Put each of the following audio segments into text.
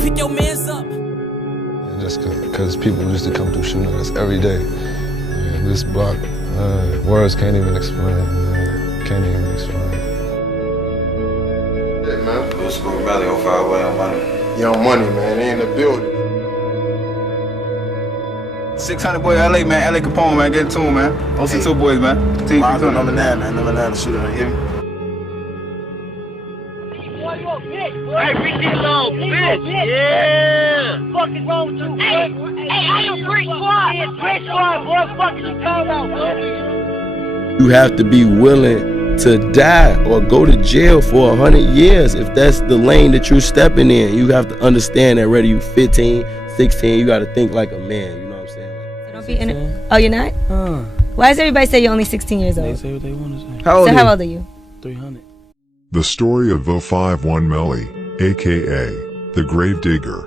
Pick your mans up. Just because people used to come through shooting us every day. And this block, words can't even explain. Can't even explain. Yeah, man. Who's School Melly 05 Young Money? Young Money, man. They in the building. 600 boy, LA, man. LA Capone, man. Get it to him, man. Also two boys, man. Team Mine's on number 9, man. Number 9 to shoot it. Hear me? Hey, bitch, this little bitch. Yeah. What the fuck is wrong with you, boy? Hey, I am Brick Squad. Brick Squad, boy. What the fuck is you talking about, boy? You have to be willing to die or go to jail for 100 years if that's the lane that you're stepping in. You have to understand that whether you're 15, 16, you got to think like a man. You know what I'm saying? So don't be in it. Oh, you're not? Why does everybody say you're only 16 years old? They say what they want to say. How old How old are you? 300. The story of 051 Melly, a.k.a. the Gravedigger.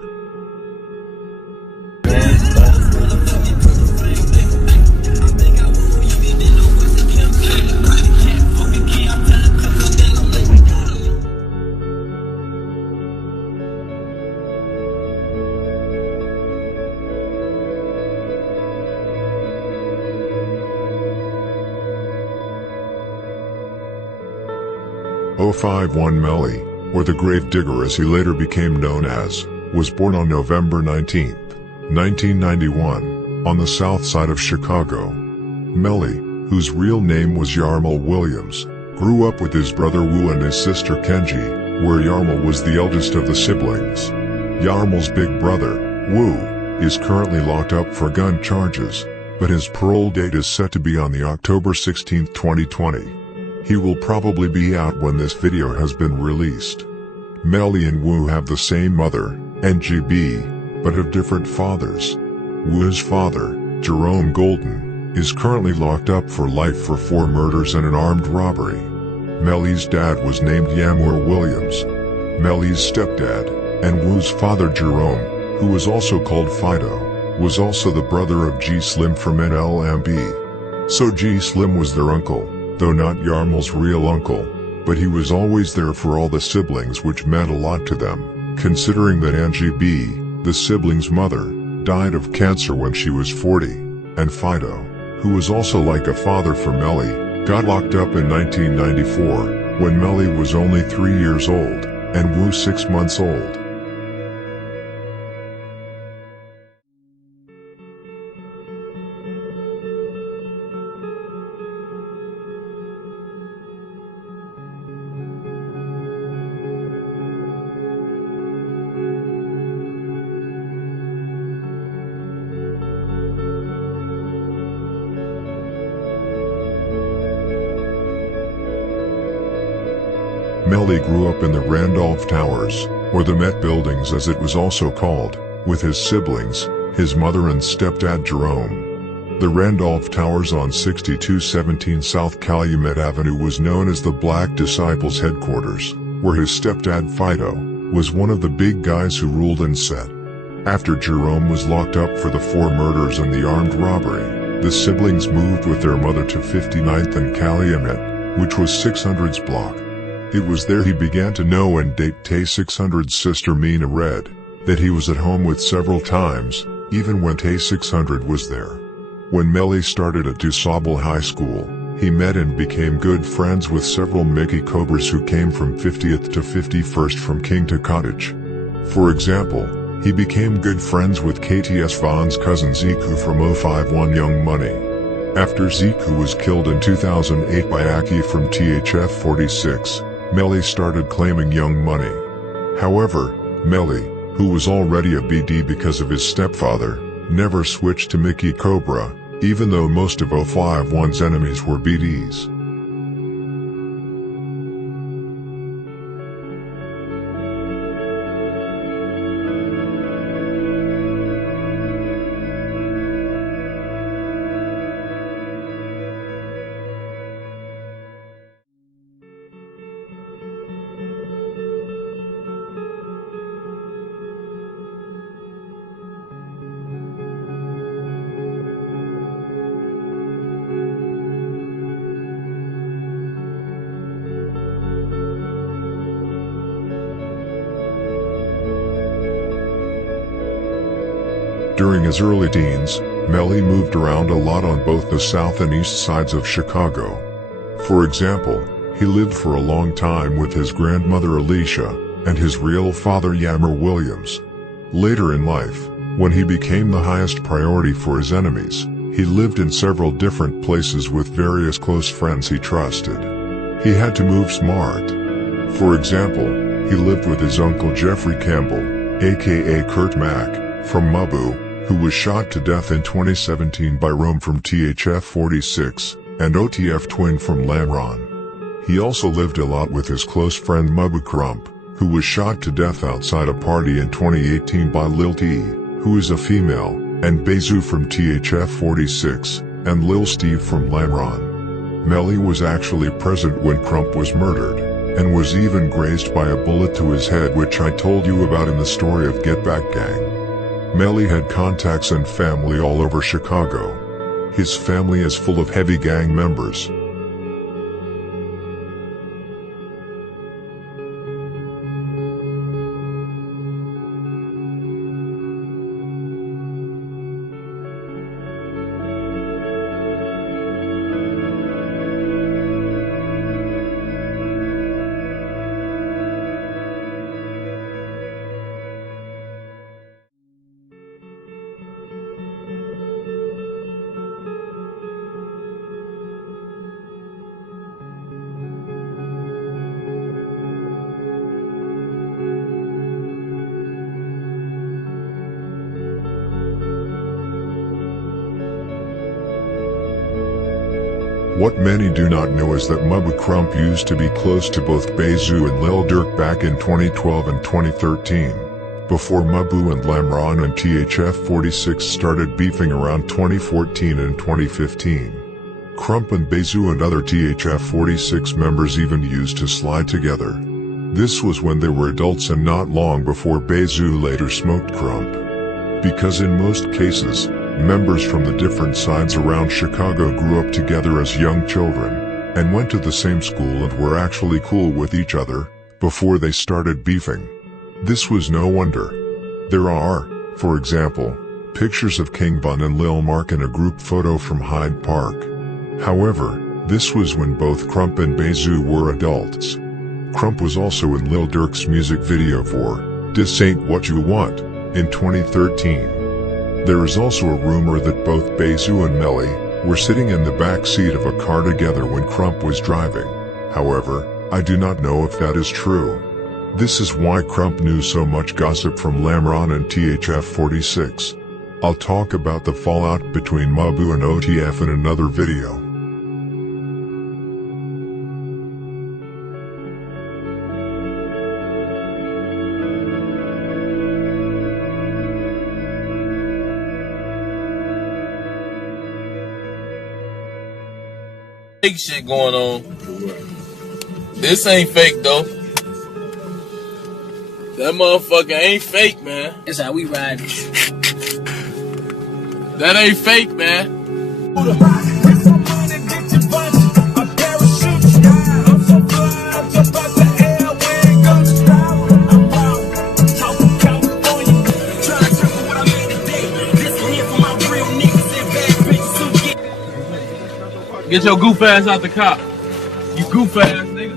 .051 Melly, or the Gravedigger as he later became known as, was born on November 19, 1991, on the south side of Chicago. Melly, whose real name was Yarmal Williams, grew up with his brother Wu and his sister Kenji, where Yarmal was the eldest of the siblings. Yarmal's big brother, Wu, is currently locked up for gun charges, but his parole date is set to be on the October 16, 2020. He will probably be out when this video has been released. Melly and Wu have the same mother, NGB, but have different fathers. Wu's father, Jerome Golden, is currently locked up for life for 4 murders and an armed robbery. Melly's dad was named Yamur Williams. Melly's stepdad, and Wu's father Jerome, who was also called Fido, was also the brother of G Slim from NLMB. So G Slim was their uncle, though not Yarmal's real uncle, but he was always there for all the siblings, which meant a lot to them, considering that Angie B, the siblings' mother, died of cancer when she was 40, and Fido, who was also like a father for Melly, got locked up in 1994, when Melly was only 3 years old, and Wu 6 months old. Melly grew up in the Randolph Towers, or the Met Buildings as it was also called, with his siblings, his mother and stepdad Jerome. The Randolph Towers on 6217 South Calumet Avenue was known as the Black Disciples headquarters, where his stepdad Fido was one of the big guys who ruled and set. After Jerome was locked up for the 4 murders and the armed robbery, the siblings moved with their mother to 59th and Calumet, which was 600's block. It was there he began to know and date Tay 600's sister Mina Red, that he was at home with several times, even when Tay 600 was there. When Melly started at DuSable High School, he met and became good friends with several Mickey Cobras who came from 50th to 51st from King to Cottage. For example, he became good friends with KTS Vaughn's cousin Ziku from 051 Young Money. After Ziku was killed in 2008 by Aki from THF 46, Melly started claiming Young Money. However, Melly, who was already a BD because of his stepfather, never switched to Mickey Cobra, even though most of 051's enemies were BDs. During his early teens, Melly moved around a lot on both the south and east sides of Chicago. For example, he lived for a long time with his grandmother Alicia and his real father Yammer Williams. Later in life, when he became the highest priority for his enemies, he lived in several different places with various close friends he trusted. He had to move smart. For example, he lived with his uncle Jeffrey Campbell, aka Kurt Mack, from Mabu, who was shot to death in 2017 by Rome from THF-46, and OTF twin from Lamron. He also lived a lot with his close friend Mabu Crump, who was shot to death outside a party in 2018 by Lil T, who is a female, and Bezu from THF-46, and Lil Steve from Lamron. Melly was actually present when Crump was murdered, and was even grazed by a bullet to his head, which I told you about in the story of Get Back Gang. Melly had contacts and family all over Chicago. His family is full of heavy gang members. What many do not know is that Mabu Crump used to be close to both Bezu and Lil Durk back in 2012 and 2013, before Mabu and Lamron and THF-46 started beefing around 2014 and 2015. Crump and Bezu and other THF-46 members even used to slide together. This was when they were adults and not long before Bezu later smoked Crump. Because in most cases, members from the different sides around Chicago grew up together as young children, and went to the same school and were actually cool with each other, before they started beefing. This was no wonder. There are, for example, pictures of King Bun and Lil Mark in a group photo from Hyde Park. However, this was when both Crump and Bezu were adults. Crump was also in Lil Durk's music video for Dis Ain't What You Want, in 2013. There is also a rumor that both Bezu and Melly were sitting in the back seat of a car together when Crump was driving. However, I do not know if that is true. This is why Crump knew so much gossip from Lamron and THF-46. I'll talk about the fallout between Mabu and OTF in another video. Fake shit going on. This ain't fake though. That motherfucker ain't fake, man. That's how we ride. That ain't fake, man. Get your goof ass out the car. You goof ass nigga.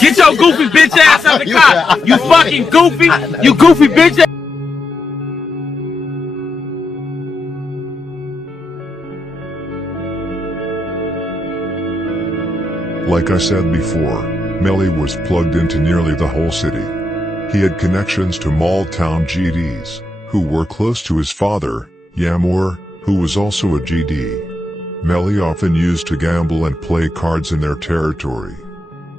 Get your goofy bitch ass out the car. You fucking goofy. You goofy bitch ass. Like I said before, Melly was plugged into nearly the whole city. He had connections to Malltown GDs, who were close to his father, Yamor, who was also a GD. Melly often used to gamble and play cards in their territory.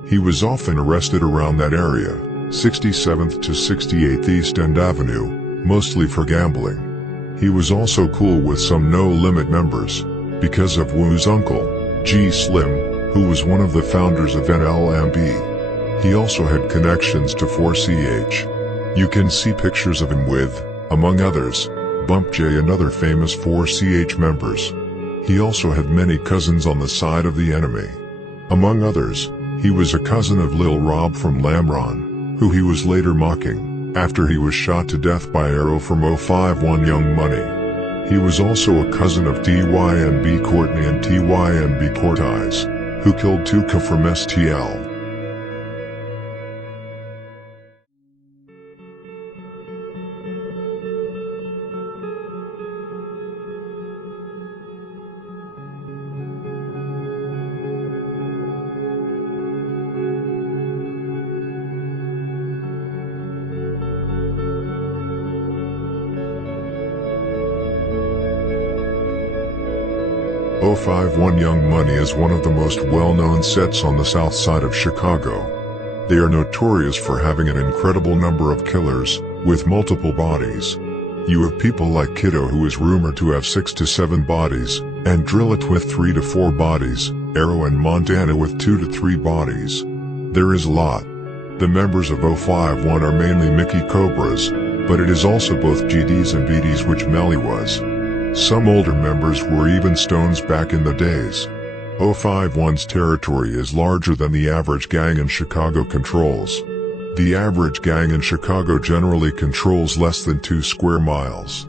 He was often arrested around that area, 67th to 68th East End Avenue, mostly for gambling. He was also cool with some No Limit members, because of Wu's uncle, G Slim, who was one of the founders of NLMB. He also had connections to 4CH. You can see pictures of him with, among others, Bump J and other famous 4CH members. He also had many cousins on the side of the enemy. Among others, he was a cousin of Lil Rob from Lamron, who he was later mocking. after he was shot to death by arrow from 051 Young Money. He was also a cousin of TYMB Courtney and TYMB Cortez, who killed Tuka from STL. .051 Young Money is one of the most well-known sets on the south side of Chicago. They are notorious for having an incredible number of killers, with multiple bodies. You have people like Kiddo, who is rumored to have 6 to 7 bodies, and Drillit with 3 to 4 bodies, Arrow and Montana with 2 to 3 bodies. There is a lot. The members of 051 are mainly Mickey Cobras, but it is also both GDs and BDs, which Melly was. Some older members were even Stones back in the days. 051's territory is larger than the average gang in Chicago controls. The average gang in Chicago generally controls less than 2 square miles.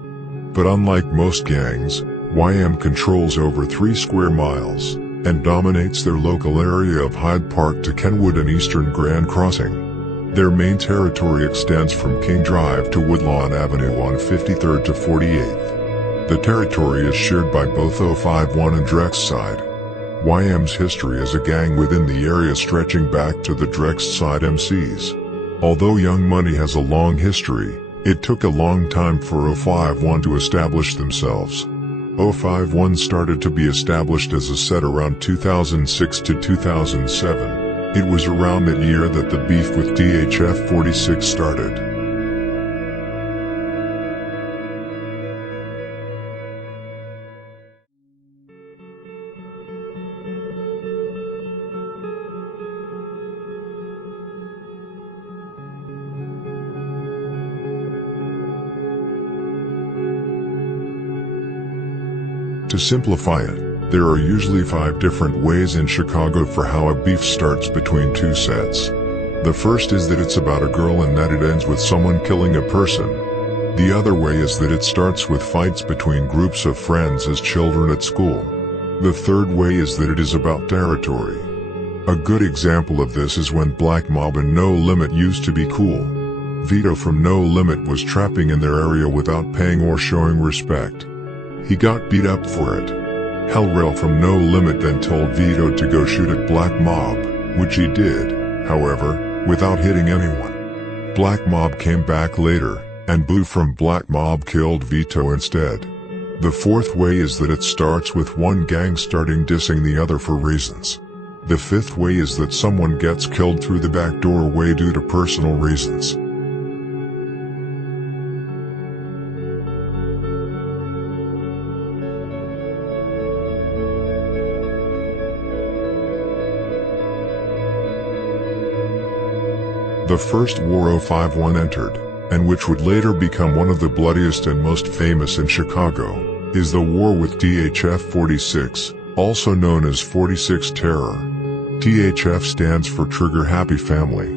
But unlike most gangs, YM controls over 3 square miles, and dominates their local area of Hyde Park to Kenwood and Eastern Grand Crossing. Their main territory extends from King Drive to Woodlawn Avenue on 53rd to 48th. The territory is shared by both 051 and Drex side. YM's history as a gang within the area stretching back to the Drex side MCs. Although Young Money has a long history, it took a long time for 051 to establish themselves. 051 started to be established as a set around 2006 to 2007. It was around that year that the beef with DHF 46 started. To simplify it, there are usually 5 different ways in Chicago for how a beef starts between 2 sets. The first is that it's about a girl and that it ends with someone killing a person. The other way is that it starts with fights between groups of friends as children at school. The third way is that it is about territory. A good example of this is when Black Mob and No Limit used to be cool. Vito from No Limit was trapping in their area without paying or showing respect. He got beat up for it. Hellrail from No Limit then told Vito to go shoot at Black Mob, which he did, however, without hitting anyone. Black Mob came back later, and Boo from Black Mob killed Vito instead. The fourth way is that it starts with one gang starting dissing the other for reasons. The fifth way is that someone gets killed through the back doorway due to personal reasons. The first war 051 entered, and which would later become one of the bloodiest and most famous in Chicago, is the war with DHF 46, also known as 46 Terror. THF stands for Trigger Happy Family.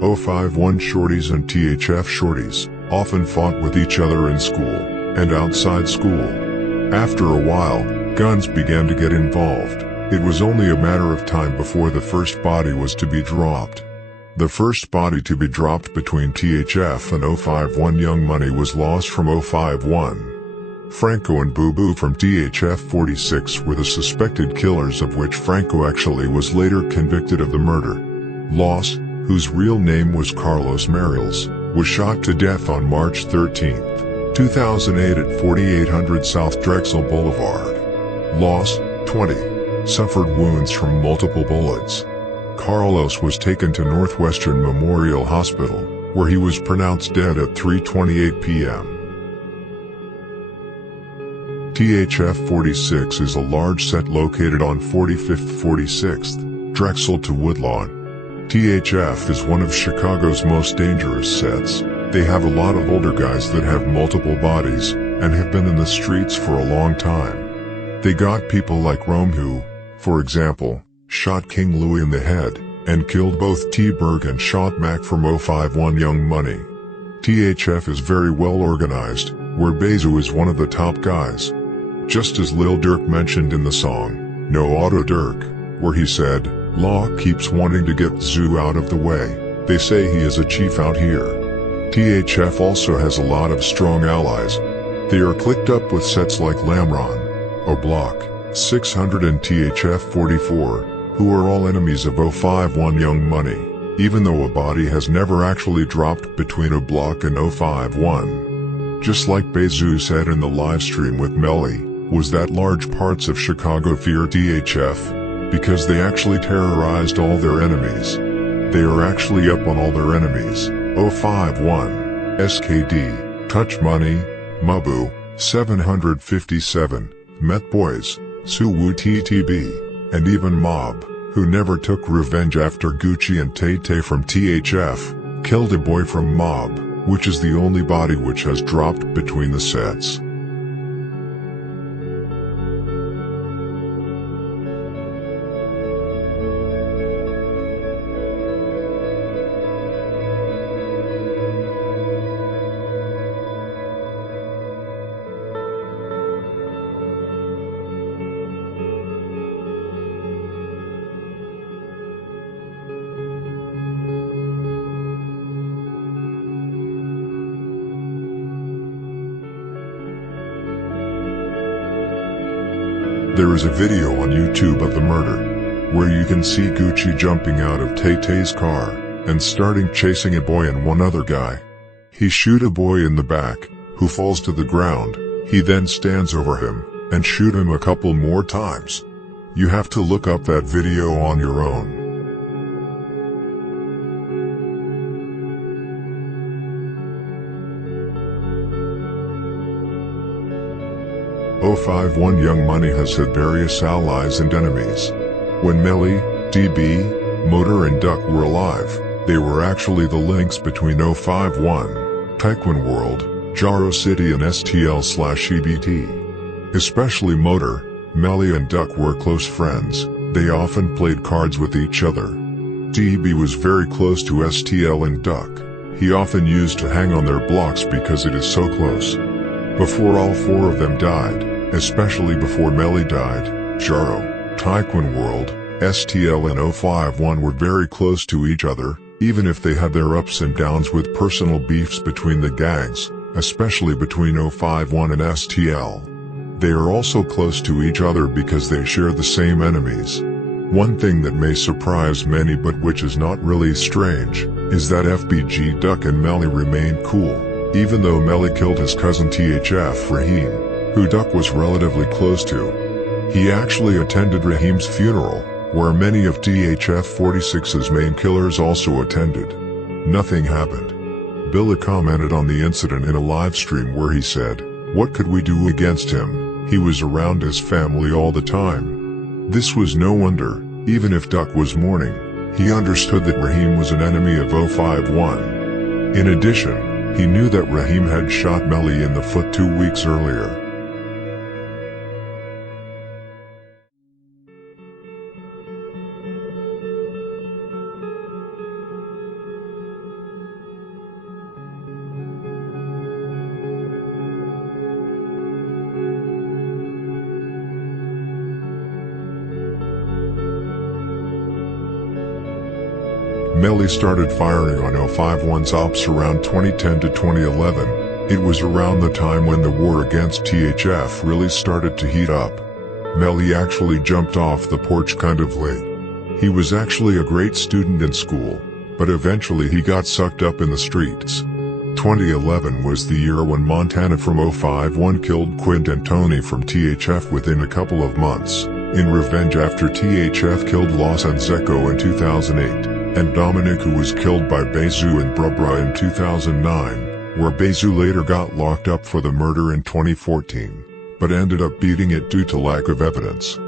051 Shorties and THF Shorties often fought with each other in school, and outside school. After a while, guns began to get involved. It was only a matter of time before the first body was to be dropped. The first body to be dropped between THF and 051 Young Money was lost from 051. Franco and Boo Boo from THF 46 were the suspected killers, of which Franco actually was later convicted of the murder. Loss, whose real name was Carlos Mariels, was shot to death on March 13, 2008 at 4800 South Drexel Boulevard. Loss, 20, suffered wounds from multiple bullets. Carlos was taken to Northwestern Memorial Hospital, where he was pronounced dead at 3:28 p.m. THF 46 is a large set located on 45th-46th, Drexel to Woodlawn. THF is one of Chicago's most dangerous sets. They have a lot of older guys that have multiple bodies, and have been in the streets for a long time. They got people like Rome who, for example, shot King Louie in the head, and killed both T-Berg and shot Mac from 051 Young Money. THF is very well organized, where Bezu is one of the top guys. Just as Lil Durk mentioned in the song, No Auto Durk, where he said, Law keeps wanting to get Zoo out of the way. They say he is a chief out here. THF also has a lot of strong allies. They are clicked up with sets like Lamron, O'Block, 600 and THF 44, who are all enemies of 051 Young Money, even though a body has never actually dropped between O'Block and 051. Just like Bezu said in the livestream with Melly, was that large parts of Chicago fear THF, because they actually terrorized all their enemies. They are actually up on all their enemies, 051, SKD, Touch Money, Mabu, 757, Met Boys, Suwu TTB, and even Mob, who never took revenge after Gucci and Tay-Tay from THF, killed a boy from Mob, which is the only body which has dropped between the sets. There is a video on YouTube of the murder, where you can see Gucci jumping out of Tay-Tay's car, and starting chasing a boy and one other guy. He shoot a boy in the back, who falls to the ground. He then stands over him, and shoot him a couple more times. You have to look up that video on your own. .051 Young Money has had various allies and enemies. When Melly, DB, Motor and Duck were alive, they were actually the links between .051, Taekwon World, Jaro City and STL/EBT. Especially Motor, Melly and Duck were close friends. They often played cards with each other. DB was very close to STL and Duck. He often used to hang on their blocks because it is so close. Before all four of them died, especially before Melly died, Jaro, Taekwon World, STL and .051 were very close to each other, even if they had their ups and downs with personal beefs between the gangs, especially between .051 and STL. They are also close to each other because they share the same enemies. One thing that may surprise many but which is not really strange, is that FBG Duck and Melly remained cool, even though Melly killed his cousin THF Raheem, who Duck was relatively close to. He actually attended Raheem's funeral, where many of THF 46's main killers also attended. Nothing happened. Billy commented on the incident in a live stream where he said, "What could we do against him? He was around his family all the time." This was no wonder, even if Duck was mourning, he understood that Raheem was an enemy of .051. In addition, he knew that Raheem had shot Melly in the foot 2 weeks earlier. Melly started firing on .051's ops around 2010 to 2011. It was around the time when the war against THF really started to heat up. Melly actually jumped off the porch kind of late. He was actually a great student in school, but eventually he got sucked up in the streets. 2011 was the year when Montana from .051 killed Quint and Tony from THF within a couple of months, in revenge after THF killed Los and Zeko in 2008. And Dominic, who was killed by Bezu and Brubra in 2009, where Bezu later got locked up for the murder in 2014, but ended up beating it due to lack of evidence.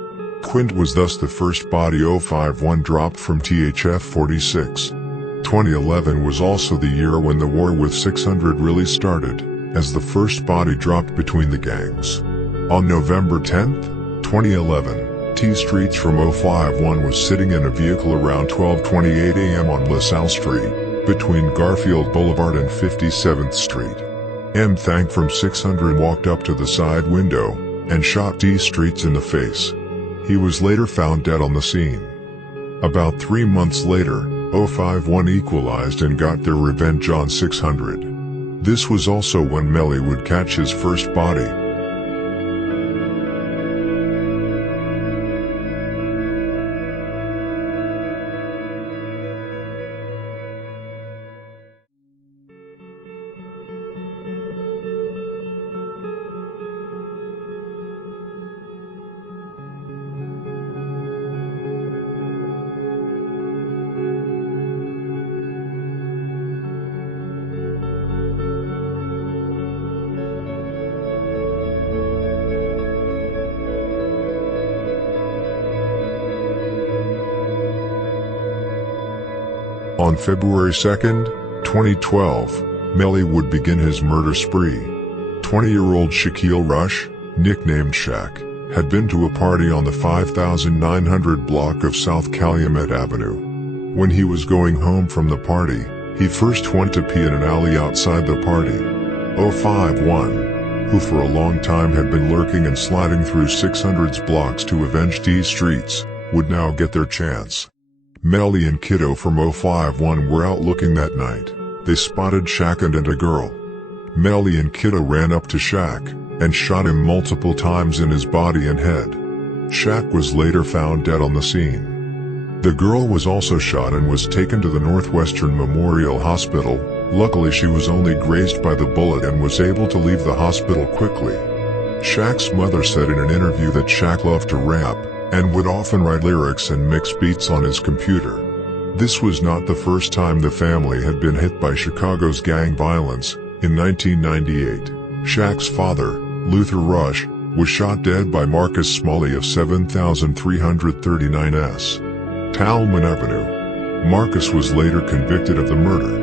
Quint was thus the first body .051 dropped from THF 46. 2011 was also the year when the war with 600 really started, as the first body dropped between the gangs. On November 10, 2011, T Streets from .051 was sitting in a vehicle around 12:28 a.m. on LaSalle Street, between Garfield Boulevard and 57th Street. M. Thang from 600 walked up to the side window and shot D. Streets in the face. He was later found dead on the scene. About 3 months later, 051 equalized and got their revenge on 600. This was also when Melly would catch his first body. On February 2nd, 2012, Melly would begin his murder spree. 20-year-old Shaquille Rush, nicknamed Shaq, had been to a party on the 5900 block of South Calumet Avenue. When he was going home from the party, he first went to pee in an alley outside the party. 051, who for a long time had been lurking and sliding through 600's blocks to avenge D Streets, would now get their chance. Melly and Kiddo from 051 were out looking that night. They spotted Shaq and a girl. Melly and Kiddo ran up to Shaq and shot him multiple times in his body and head. Shaq was later found dead on the scene. The girl was also shot and was taken to the Northwestern Memorial Hospital. Luckily she was only grazed by the bullet and was able to leave the hospital quickly. Shaq's mother said in an interview that Shaq loved to rap and would often write lyrics and mix beats on his computer. This was not the first time the family had been hit by Chicago's gang violence. In 1998, Shaq's father, Luther Rush, was shot dead by Marcus Smalley of 7339S. Talman Avenue. Marcus was later convicted of the murder.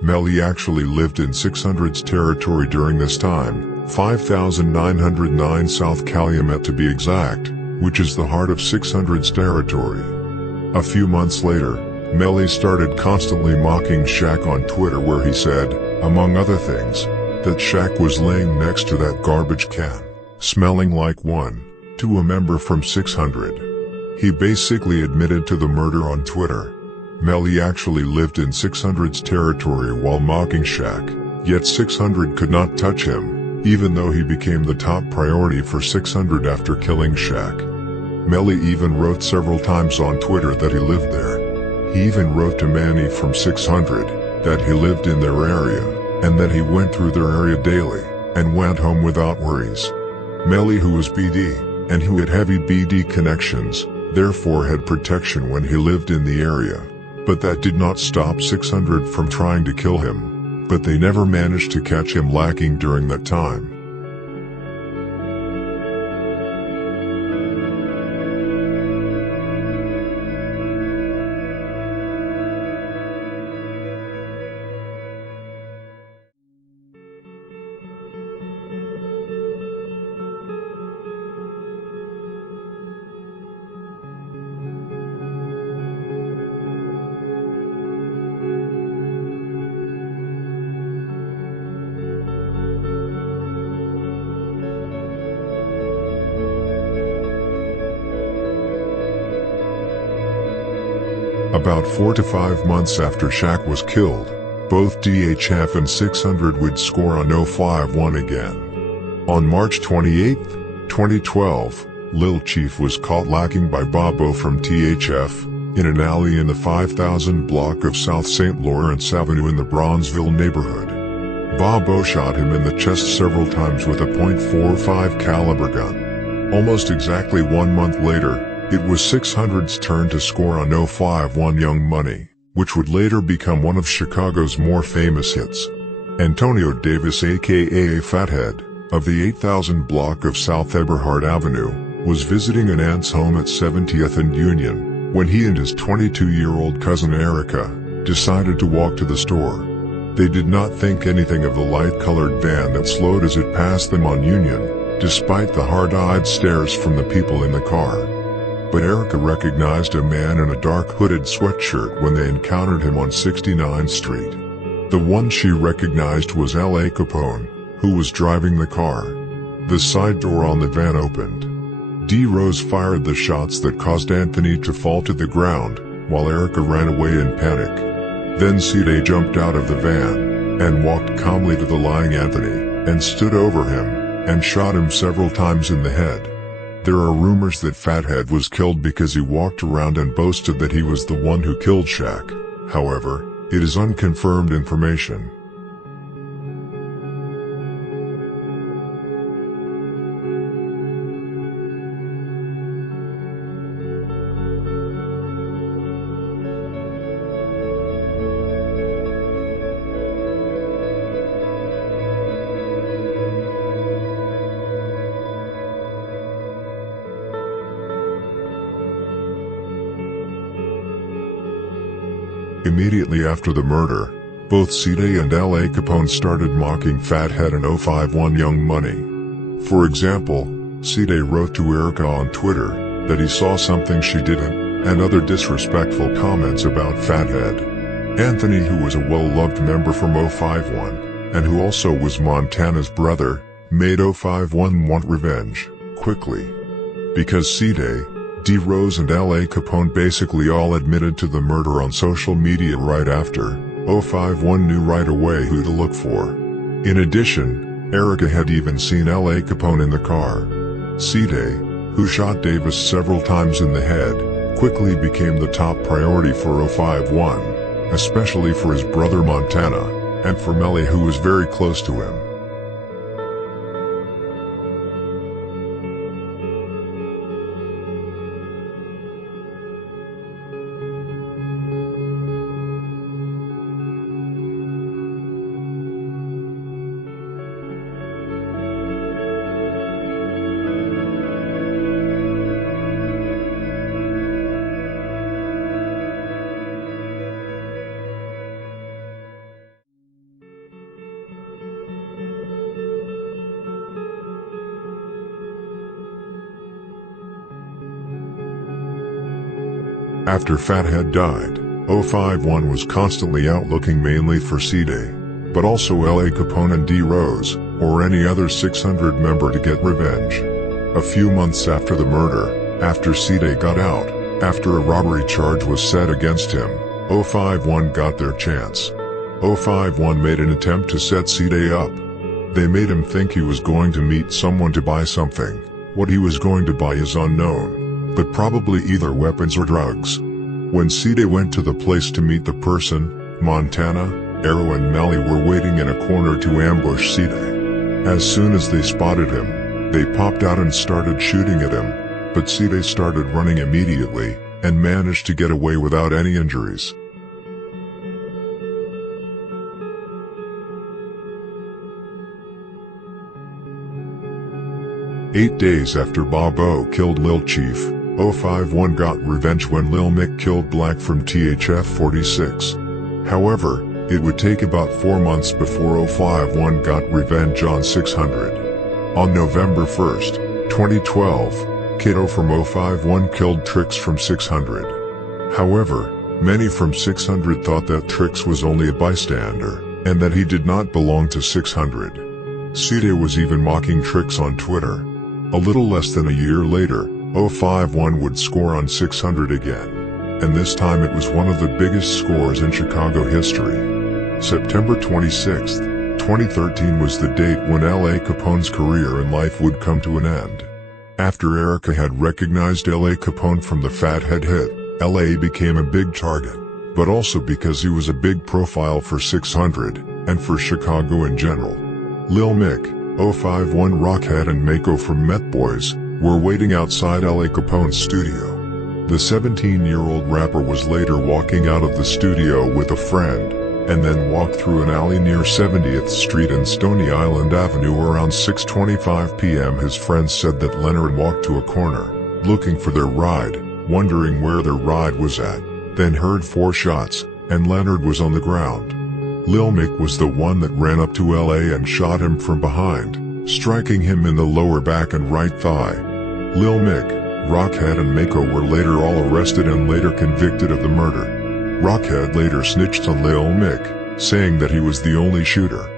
Melly actually lived in 600's territory during this time, 5909 South Calumet to be exact, which is the heart of 600's territory. A few months later, Melly started constantly mocking Shaq on Twitter where he said, among other things, that Shaq was laying next to that garbage can, smelling like one, to a member from 600. He basically admitted to the murder on Twitter. Melly actually lived in 600's territory while mocking Shaq, yet 600 could not touch him, even though he became the top priority for 600 after killing Shaq. Melly even wrote several times on Twitter that he lived there. He even wrote to Manny from 600 that he lived in their area, and that he went through their area daily, and went home without worries. Melly, who was BD, and who had heavy BD connections, therefore had protection when he lived in the area. But that did not stop 600 from trying to kill him, but they never managed to catch him lacking during that time. About 4 to 5 months after Shaq was killed, both DHF and 600 would score on 051 again. On March 28, 2012, Lil Chief was caught lacking by Bobo from THF, in an alley in the 5000 block of South St. Lawrence Avenue in the Bronzeville neighborhood. Bobo shot him in the chest several times with a .45 caliber gun. Almost exactly 1 month later, it was 600's turn to score on 051 Young Money, which would later become one of Chicago's more famous hits. Antonio Davis, aka Fathead, of the 8000 block of South Eberhard Avenue, was visiting an aunt's home at 70th and Union, when he and his 22-year-old cousin Erica decided to walk to the store. They did not think anything of the light-colored van that slowed as it passed them on Union, despite the hard-eyed stares from the people in the car. But Erica recognized a man in a dark hooded sweatshirt when they encountered him on 69th Street. The one she recognized was L.A. Capone, who was driving the car. The side door on the van opened. D. Rose fired the shots that caused Anthony to fall to the ground, while Erica ran away in panic. Then C-Day jumped out of the van, and walked calmly to the lying Anthony, and stood over him, and shot him several times in the head. There are rumors that Fathead was killed because he walked around and boasted that he was the one who killed Shaq. However, it is unconfirmed information. Immediately after the murder, both C-Day and L.A. Capone started mocking Fathead and 051 Young Money. For example, C-Day wrote to Erica on Twitter that he saw something she didn't, and other disrespectful comments about Fathead. Anthony, who was a well-loved member from 051, and who also was Montana's brother, made 051 want revenge, quickly. Because C-Day, D. Rose and L.A. Capone basically all admitted to the murder on social media right after, 051 knew right away who to look for. In addition, Erica had even seen L.A. Capone in the car. C-Day, who shot Davis several times in the head, quickly became the top priority for 051, especially for his brother Montana, and for Melly, who was very close to him. After Fathead died, 051 was constantly out looking mainly for C-Day, but also L.A. Capone and D. Rose, or any other 600 member to get revenge. A few months after the murder, after C-Day got out, after a robbery charge was set against him, 051 got their chance. 051 made an attempt to set C-Day up. They made him think he was going to meet someone to buy something. What he was going to buy is unknown, but probably either weapons or drugs. When C-Day went to the place to meet the person, Montana, Arrow and Melly were waiting in a corner to ambush C-Day. As soon as they spotted him, they popped out and started shooting at him, but C-Day started running immediately, and managed to get away without any injuries. "8 days after Bob O killed Lil Chief, 051 got revenge when Lil Mick killed Black from THF 46. However, it would take about 4 months before 051 got revenge on 600. On November 1st, 2012, Kato from 051 killed Trix from 600. However, many from 600 thought that Trix was only a bystander, and that he did not belong to 600. C-Day was even mocking Trix on Twitter. A little less than a year later, 051 would score on 600 again. And this time it was one of the biggest scores in Chicago history. September 26, 2013 was the date when L.A. Capone's career and life would come to an end. After Erica had recognized L.A. Capone from the Fathead hit, L.A. became a big target, but also because he was a big profile for 600, and for Chicago in general. Lil Mick, 051 Rockhead and Mako from Met Boys were waiting outside L.A. Capone's studio. The 17-year-old rapper was later walking out of the studio with a friend, and then walked through an alley near 70th Street and Stony Island Avenue around 6:25 p.m. His friends said that Leonard walked to a corner, looking for their ride, wondering where their ride was at, then heard 4 shots, and Leonard was on the ground. Lil Mick was the one that ran up to LA and shot him from behind, striking him in the lower back and right thigh. Lil Mick, Rockhead and Mako were later all arrested and later convicted of the murder. Rockhead later snitched on Lil Mick, saying that he was the only shooter.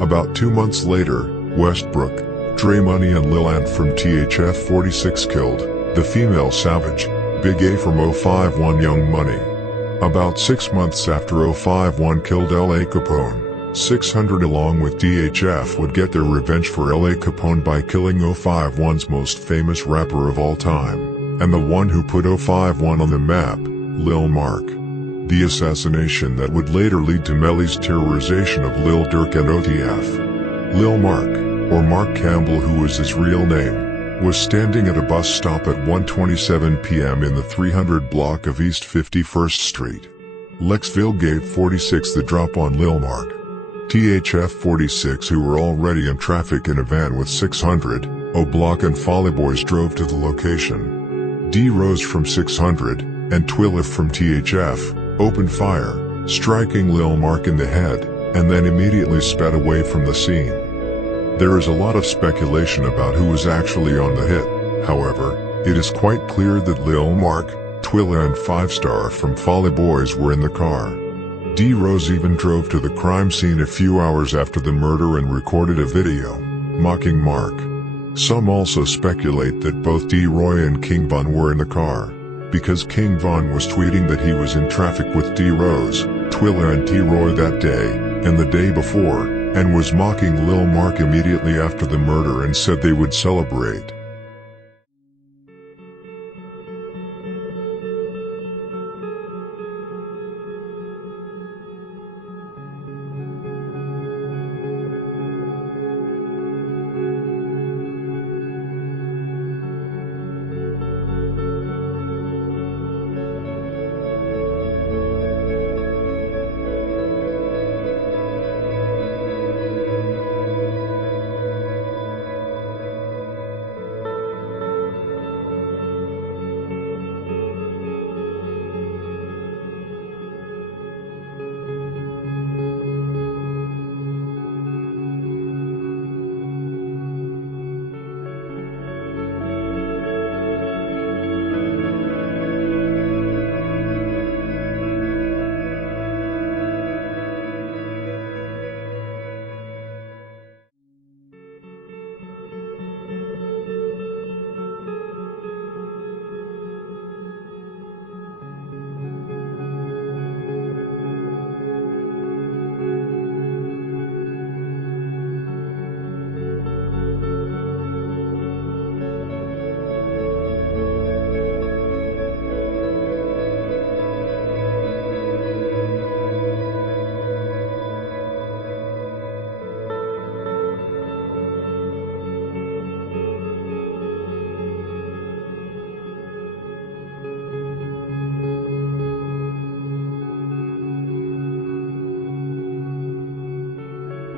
About 2 months later, Westbrook, Dre Money and Lil Ant from THF 46 killed the female savage, Big A from 051 Young Money. About 6 months after 051 killed L.A. Capone, 600 along with DHF would get their revenge for L.A. Capone by killing 051's most famous rapper of all time, and the one who put 051 on the map, Lil Mark. The assassination that would later lead to Melly's terrorization of Lil Durk and OTF. Lil Mark, or Mark Campbell who was his real name, was standing at a bus stop at 1:27 p.m. in the 300 block of East 51st Street. Lexville gave 46 the drop on Lil Mark. THF 46 who were already in traffic in a van with 600, O-Block and Folly Boys drove to the location. D Rose from 600, and Twilliff from THF, opened fire, striking Lil Mark in the head, and then immediately sped away from the scene. There is a lot of speculation about who was actually on the hit, however, it is quite clear that Lil Mark, Twilla and 5-Star from Folly Boys were in the car. D Rose even drove to the crime scene a few hours after the murder and recorded a video, mocking Mark. Some also speculate that both D Roy and King Von were in the car, because King Von was tweeting that he was in traffic with D Rose, Twilla and T Roy that day, and the day before, and was mocking Lil Mark immediately after the murder and said they would celebrate.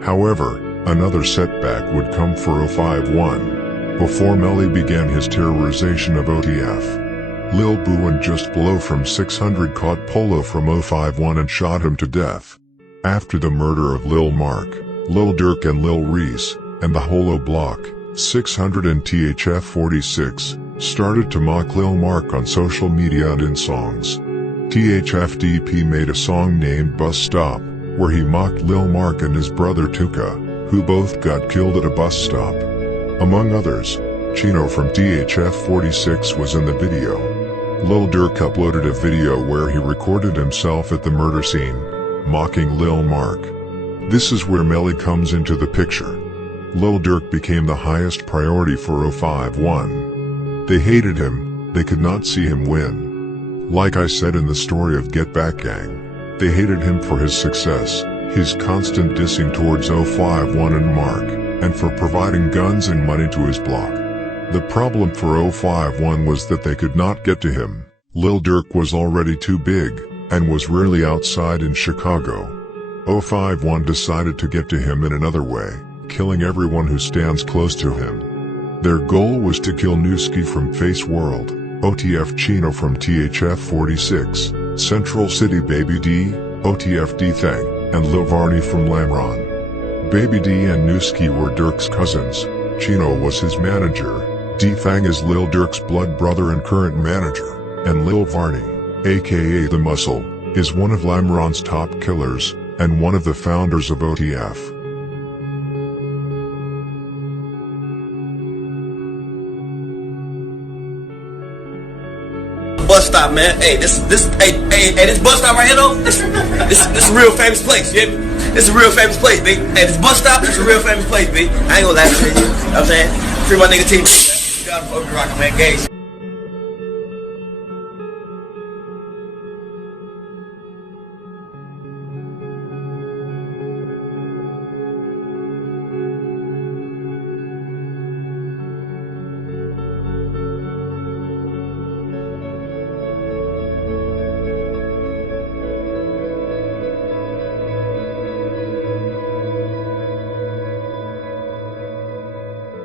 However, another setback would come for 051. Before Melly began his terrorization of OTF, Lil Boo and Just Blow from 600 caught Polo from 051 and shot him to death. After the murder of Lil Mark, Lil Durk and Lil Reese, and the Holo Block, 600 and THF46, started to mock Lil Mark on social media and in songs. THFDP made a song named Bus Stop, where he mocked Lil Mark and his brother Tuka, who both got killed at a bus stop. Among others, Chino from THF46 was in the video. Lil Durk uploaded a video where he recorded himself at the murder scene, mocking Lil Mark. This is where Melly comes into the picture. Lil Durk became the highest priority for 051. They hated him, they could not see him win. Like I said in the story of Get Back Gang, they hated him for his success, his constant dissing towards 051 and Mark, and for providing guns and money to his block. The problem for 051 was that they could not get to him. Lil Durk was already too big, and was rarely outside in Chicago. 051 decided to get to him in another way, killing everyone who stands close to him. Their goal was to kill Newski from Face World, OTF Chino from THF46, Central City Baby D, OTF D-Thang, and Lil Varney from Lamron. Baby D and Newski were Durk's cousins. Chino was his manager. D-Thang is Lil Durk's blood brother and current manager. And Lil Varney, aka The Muscle, is one of Lamron's top killers, and one of the founders of OTF. Bus stop, man. Hey, this bus stop right here though. This a real famous place. Yeah, this a real famous place, B. Hey, this bus stop is a real famous place, B. I ain't gonna lie to you. You know what I'm saying? Free my nigga T. You got him fucking rockin', man. Gay.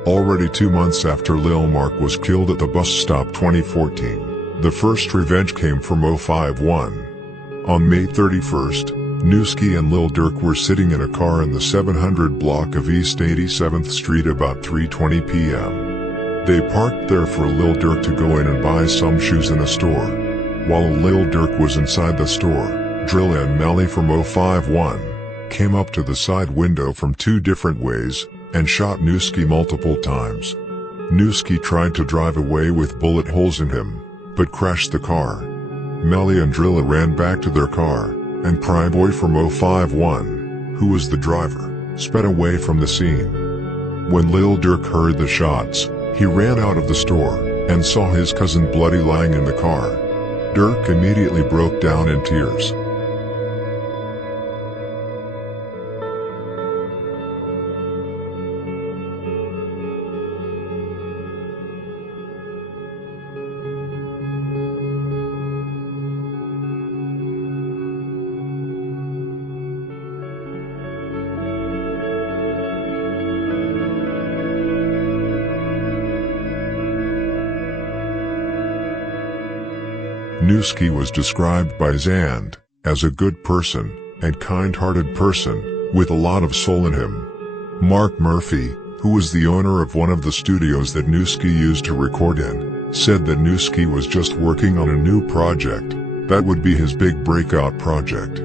Already 2 months after Lil Mark was killed at the bus stop 2014, the first revenge came from 051. On May 31st, Newski and Lil Durk were sitting in a car in the 700 block of East 87th Street about 3:20 p.m. They parked there for Lil Durk to go in and buy some shoes in a store. While Lil Durk was inside the store, Drilla and Melly from 051 came up to the side window from 2 different ways and shot Newski multiple times. Newski tried to drive away with bullet holes in him, but crashed the car. Melly and Drilla ran back to their car, and Pryboy from 051, who was the driver, sped away from the scene. When Lil Durk heard the shots, he ran out of the store, and saw his cousin bloody lying in the car. Durk immediately broke down in tears. Newski was described by Zand as a good person and kind-hearted person with a lot of soul in him. Mark Murphy, who was the owner of one of the studios that Newski used to record in, said that Newski was just working on a new project that would be his big breakout project.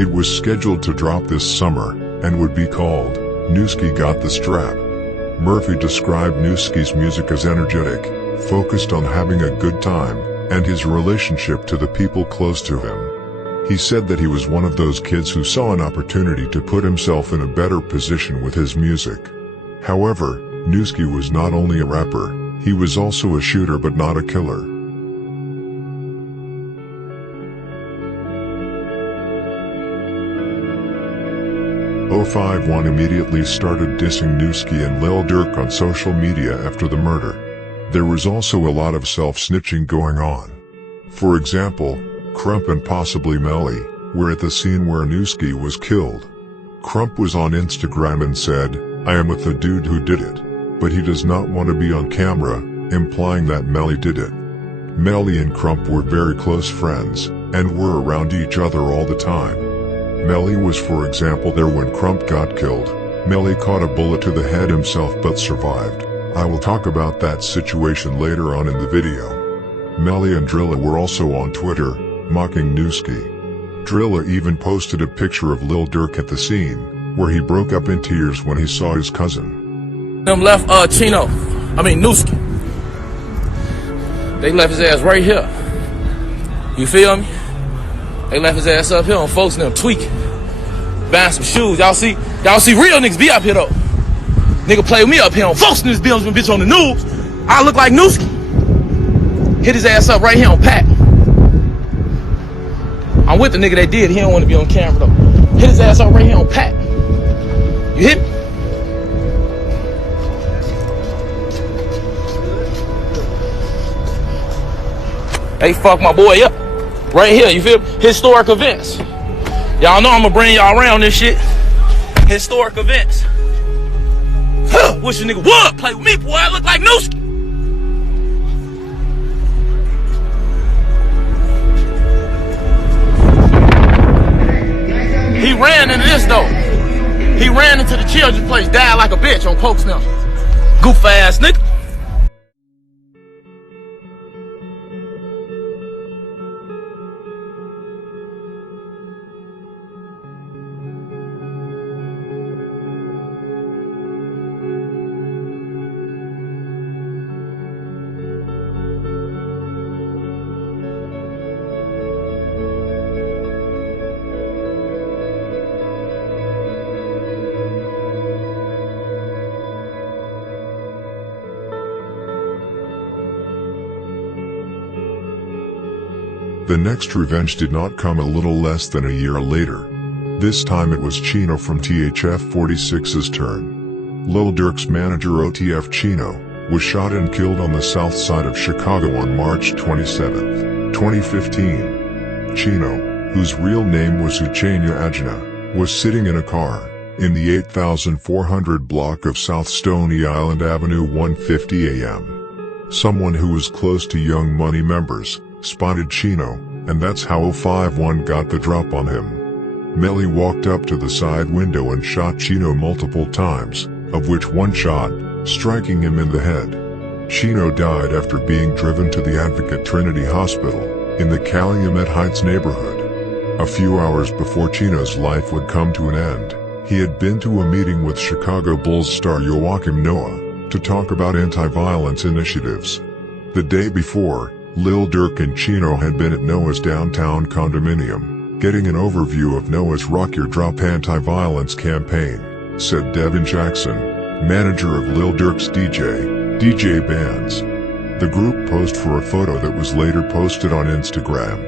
It was scheduled to drop this summer and would be called Newski Got the Strap. Murphy described Newski's music as energetic, focused on having a good time, and his relationship to the people close to him. He said that he was one of those kids who saw an opportunity to put himself in a better position with his music. However, Newski was not only a rapper, he was also a shooter but not a killer. .051 immediately started dissing Newski and Lil Durk on social media after the murder. There was also a lot of self-snitching going on. For example, Crump and possibly Melly were at the scene where Newski was killed. Crump was on Instagram and said, "I am with the dude who did it, but he does not want to be on camera," implying that Melly did it. Melly and Crump were very close friends, and were around each other all the time. Melly was for example there when Crump got killed, Melly caught a bullet to the head himself but survived. I will talk about that situation later on in the video. Melly and Drilla were also on Twitter, mocking Newski. Drilla even posted a picture of Lil Durk at the scene, where he broke up in tears when he saw his cousin. Them left Newski. They left his ass right here. You feel me? They left his ass up here on folks and them tweaking. Buying some shoes. Y'all see real niggas be up here though. Nigga play with me up here on folks in this building when bitch on the news. I look like Newski. Hit his ass up right here on Pat. I'm with the nigga that did. He don't want to be on camera though. Hit his ass up right here on Pat. You hit me? They fucked my boy up. Right here, you feel me? Historic events. Y'all know I'm gonna bring y'all around this shit. Historic events. Wish a nigga would play with me, boy. I look like Newski. He ran into this though. He ran into the children's place, died like a bitch on Pokes now. Goof ass nigga. The next revenge did not come a little less than a year later. This time it was Chino from THF 46's turn. Lil Durk's manager OTF Chino was shot and killed on the south side of Chicago on March 27, 2015. Chino, whose real name was Uchenna Ajina, was sitting in a car in the 8400 block of South Stony Island Avenue 1:50 a.m. Someone who was close to Young Money members spotted Chino, and that's how 051 got the drop on him. Melly walked up to the side window and shot Chino multiple times, of which one shot, striking him in the head. Chino died after being driven to the Advocate Trinity Hospital in the Calumet Heights neighborhood. A few hours before Chino's life would come to an end, he had been to a meeting with Chicago Bulls star Joakim Noah to talk about anti-violence initiatives. The day before, Lil Durk and Chino had been at Noah's downtown condominium, getting an overview of Noah's Rock Your Drop anti-violence campaign, said Devin Jackson, manager of Lil Durk's DJ Bands. The group posed for a photo that was later posted on Instagram.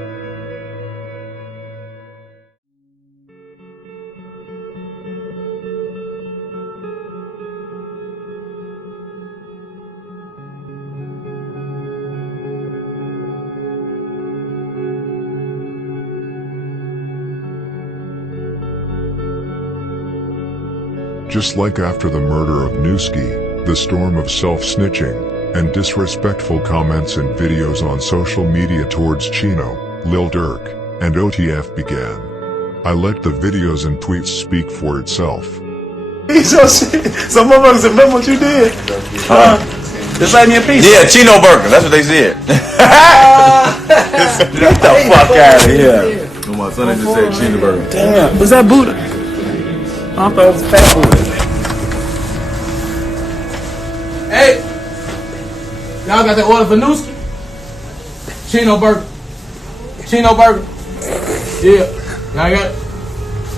Just like after the murder of Newski, the storm of self-snitching and disrespectful comments and videos on social media towards Chino, Lil Durk, and OTF began. I let the videos and tweets speak for itself. Some motherfuckers remember what you did. Just like me a piece. Yeah, Chino Burger. That's what they said. Get the fuck out of here. No, my son just said Chino Burger. Damn, was that Buddha? I thought it was Fat Buddha. Hey, y'all got that order for Newski? Chino Burger. Chino Burger. Yeah, y'all got it?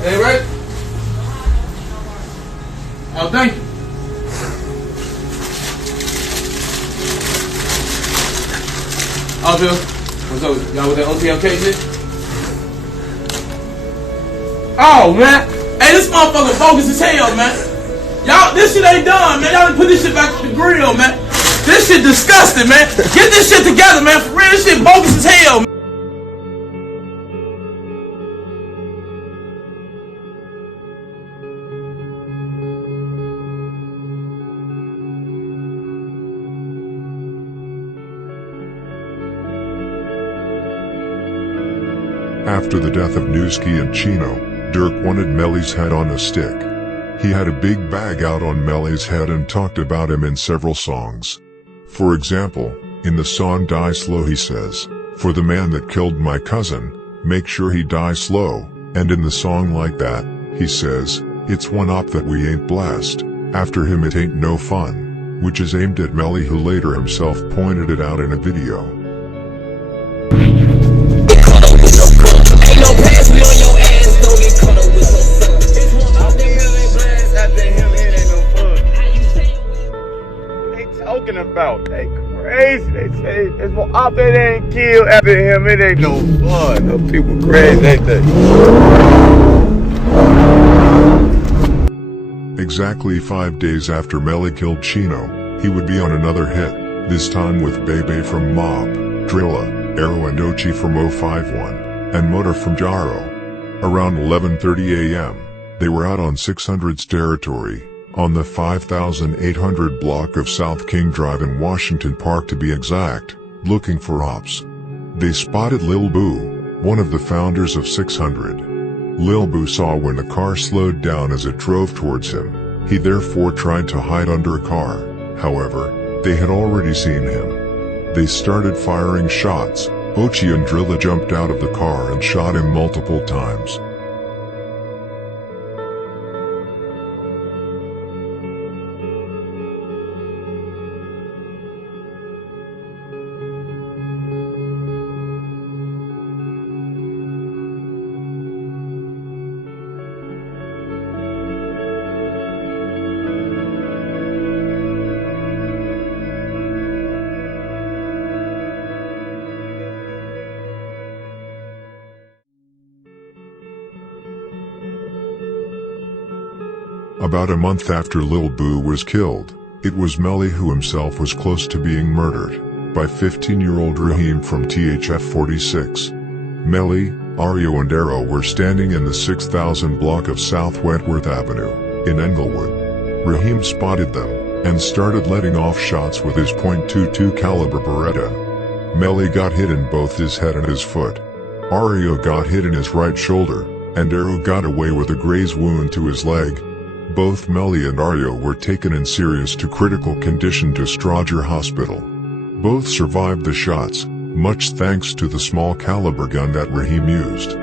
Hey, right? Oh, thank you. Oh, Bill. What's up? Y'all with that OTMK shit? Oh, man. Hey, this motherfucker bogus as hell, man. Y'all, this shit ain't done, man. Y'all done put this shit back on the grill, man. This shit disgusting, man. Get this shit together, man. For real, this shit bogus as hell, man. After the death of Newski and Chino, Durk wanted Melly's head on a stick. He had a big bag out on Melly's head and talked about him in several songs. For example, in the song Die Slow he says, "For the man that killed my cousin, make sure he die slow," and in the song Like That, he says, "It's one op that we ain't blessed, after him it ain't no fun," which is aimed at Melly, who later himself pointed it out in a video. Ain't no pass me on your ass, don't get caught up with her son. It's one out there ain't blast after him, it ain't no fun. What they talking about? They crazy. They say it's more up that ain't killed after him. It ain't no fun. Those people crazy, ain't they? Exactly 5 days after Melly killed Chino, he would be on another hit, this time with Bebe from Mob, Drilla, Arrow and Ochi from 051, and Motor from Jaro. Around 11:30 a.m., they were out on 600's territory, on the 5800 block of South King Drive in Washington Park to be exact, looking for ops. They spotted Lil Boo, one of the founders of 600. Lil Boo saw when the car slowed down as it drove towards him. He therefore tried to hide under a car. However, they had already seen him. They started firing shots. Ochi and Drilla jumped out of the car and shot him multiple times. About a month after Lil Boo was killed, it was Melly who himself was close to being murdered by 15-year-old Raheem from THF 46. Melly, Ario and Arrow were standing in the 6000 block of South Wentworth Avenue, in Englewood. Raheem spotted them, and started letting off shots with his .22 caliber Beretta. Melly got hit in both his head and his foot. Ario got hit in his right shoulder, and Arrow got away with a graze wound to his leg. Both Melly and Ario were taken in serious to critical condition to Strodger Hospital. Both survived the shots, much thanks to the small caliber gun that Raheem used.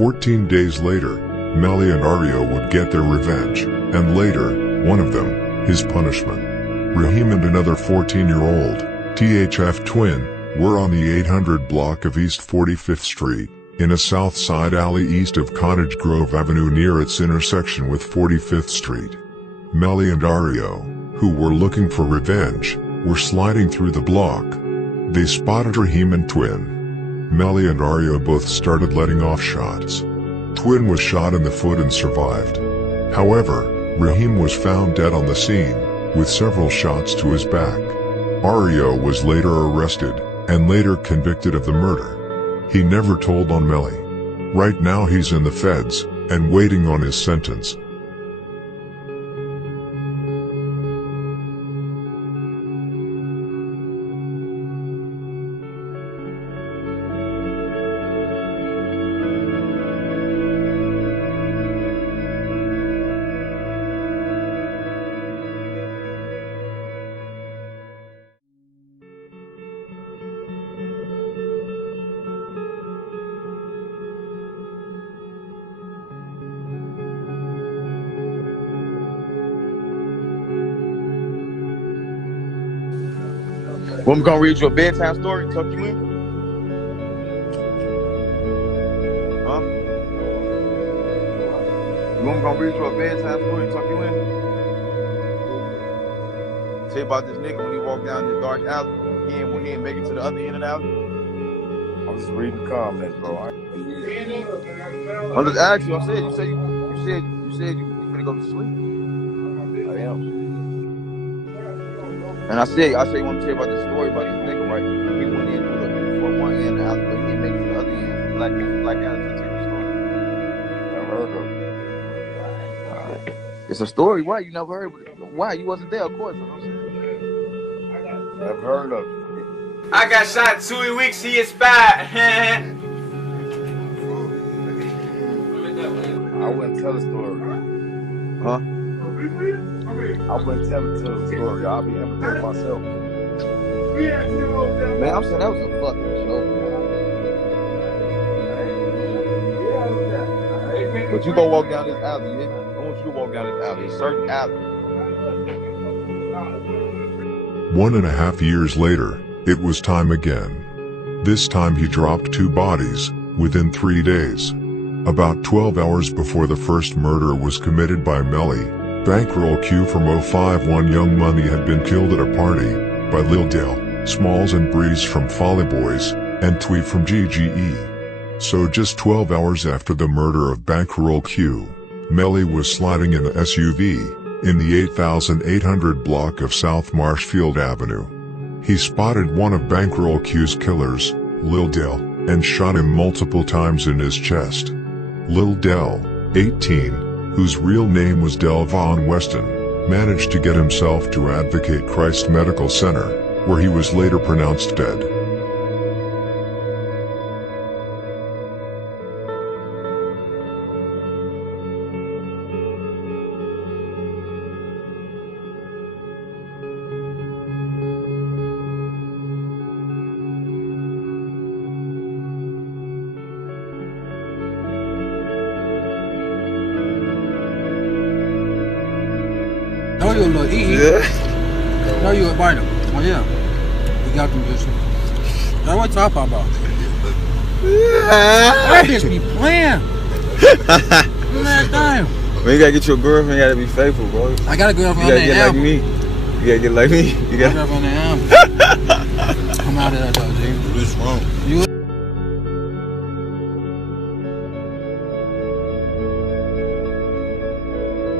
"14 days later, Melly and Ario would get their revenge, and later, one of them, his punishment. Raheem and another 14-year-old, THF twin, were on the 800 block of East 45th Street, in a south side alley east of Cottage Grove Avenue near its intersection with 45th Street. Melly and Ario, who were looking for revenge, were sliding through the block. They spotted Raheem and Twin. Melly and Ario both started letting off shots. Twin was shot in the foot and survived. However, Raheem was found dead on the scene, with several shots to his back. Ario was later arrested, and later convicted of the murder. He never told on Melly. Right now he's in the feds, and waiting on his sentence. Well, I'm gonna read you a bedtime story and tuck you in. Huh? You want me gonna read you a bedtime story and tuck you in? Tell you about this nigga when he walked down this dark alley. He ain't make it to the other end of the alley. I'm just reading the comments, bro. I'm just asking you. I said you finna go to sleep. I am. And I said you want me to tell you about this story about this nigga, right? He went in from one end of the alley, but he didn't make it to the other end. Black alley. Just tell you the story. Never heard of it. It's a story. Why you never heard of it? Why you wasn't there? Of course. You know what I'm saying? Never heard of it. I got shot 2 weeks, he expired. I wouldn't tell a story. Huh? I wouldn't tell the story. I'll be imitating myself. Man, I'm saying that was a fucking joke. But you go walk down this alley, yeah? I want you to walk down this alley, a certain alley. 1.5 years later, it was time again. This time he dropped 2 bodies, within 3 days. About 12 hours before the first murder was committed by Melly, Bankroll Q from 051 Young Money had been killed at a party, by Lil Dale, Smalls and Breeze from Folly Boys, and Tweet from GGE. So just 12 hours after the murder of Bankroll Q, Melly was sliding in an SUV, in the 8800 block of South Marshfield Avenue. He spotted one of Bankroll Q's killers, Lil Dale, and shot him multiple times in his chest. Lil Dale, 18, whose real name was Delvon Weston, managed to get himself to Advocate Christ Medical Center, where he was later pronounced dead. Know you a little E. Yeah. Know you a biter. Oh yeah. You got them just. That's what I'm talking about. That bitch be playing. Man, damn. When you gotta get your girlfriend, you gotta be faithful, bro. I got a girlfriend you on gotta that get album. like me. You gotta get like me. You got girlfriend on that album. I'm out of that though, G. What's wrong? You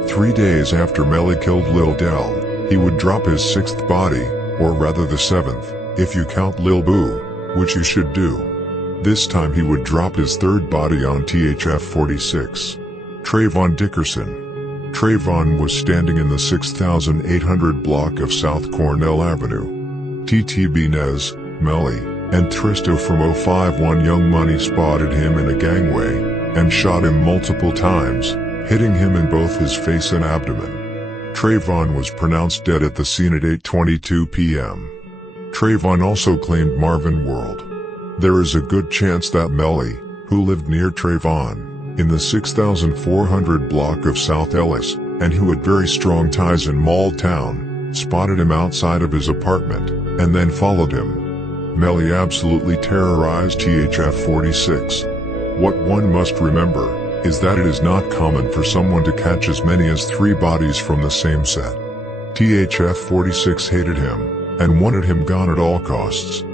3 days after Melly killed Lil Dell, he would drop his 6th body, or rather the 7th, if you count Lil Boo, which you should do. This time he would drop his 3rd body on THF 46. Trayvon Dickerson. Trayvon was standing in the 6800 block of South Cornell Avenue. TTB Nez, Melly, and Tristo from 051 Young Money spotted him in a gangway, and shot him multiple times, hitting him in both his face and abdomen. Trayvon was pronounced dead at the scene at 8:22 p.m. Trayvon also claimed Marvin World. There is a good chance that Melly, who lived near Trayvon, in the 6400 block of South Ellis, and who had very strong ties in Mall Town, spotted him outside of his apartment, and then followed him. Melly absolutely terrorized THF 46. What one must remember is that it is not common for someone to catch as many as 3 bodies from the same set. THF 46 hated him, and wanted him gone at all costs.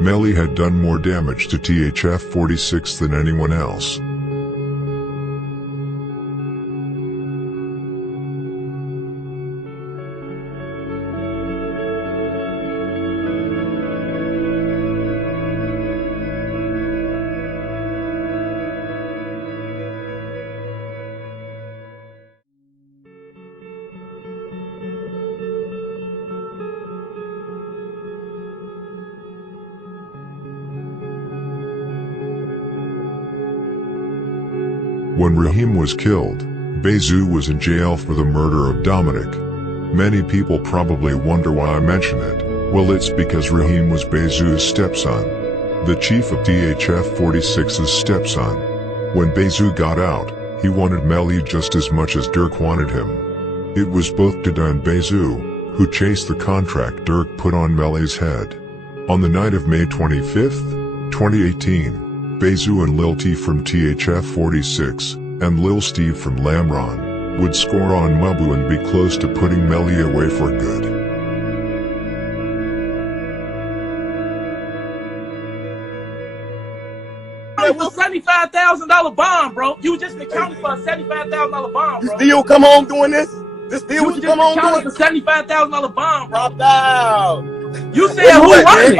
Melly had done more damage to THF 46 than anyone else. When Raheem was killed, Bezu was in jail for the murder of Dominic. Many people probably wonder why I mention it. Well, it's because Raheem was Bezu's stepson, the chief of THF 46's stepson. When Bezu got out, he wanted Melly just as much as Dirk wanted him. It was both Dada and Bezu who chased the contract Dirk put on Melly's head. On the night of May 25th, 2018, Bezu and Lil T from THF 46 and Lil Steve from Lamron would score on Mubu and be close to putting Melly away for good. For $75,000 bond, bro. You just accounted for a $75,000 bond, bro. You still come home doing this? This still what you come home doing? For $75,000 bond, bro. Pop out. You said who running?